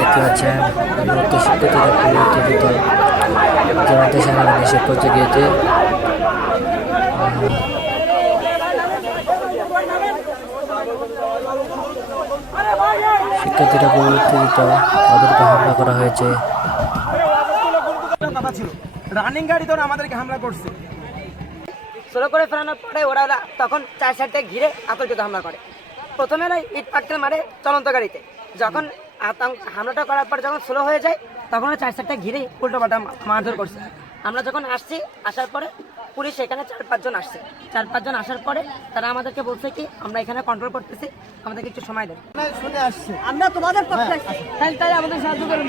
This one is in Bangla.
দেখতে পাচ্ছেন বিভক্ত শিক্ষার্থীরা পরিবর্তিত জামাতে সামনে নিষেধ করতে গিয়েছে শিক্ষার্থীরা পরিবর্তিত তাদেরকে হামলা করা হয়েছে। কথা ছিল রানিং গাড়ি ধরে আমাদেরকে হামলা করছে। স্লো করে ফেরানোর পরে ওরা তখন চার সাইড থেকে ঘিরে আতঙ্কিত হামলা করে। প্রথমে ওরা ইট পাটকেল মারে চলন্ত গাড়িতে। যখন হামলাটা করার পর যখন স্লো হয়ে যায় তখন চার সাইডটা ঘিরে উল্টো পাল্টা মারধর করছে। আমরা যখন আসছি আসার পরে পুলিশ এখানে চার পাঁচজন আসছে। চার পাঁচজন আসার পরে তারা আমাদেরকে বলছে কি আমরা এখানে কন্ট্রোল করতেছি আমাদের কিছু সময় দেন। শুনে আসছি আমরা তোমাদের পক্ষে তাই তাই আমাদের সাহায্য করুন।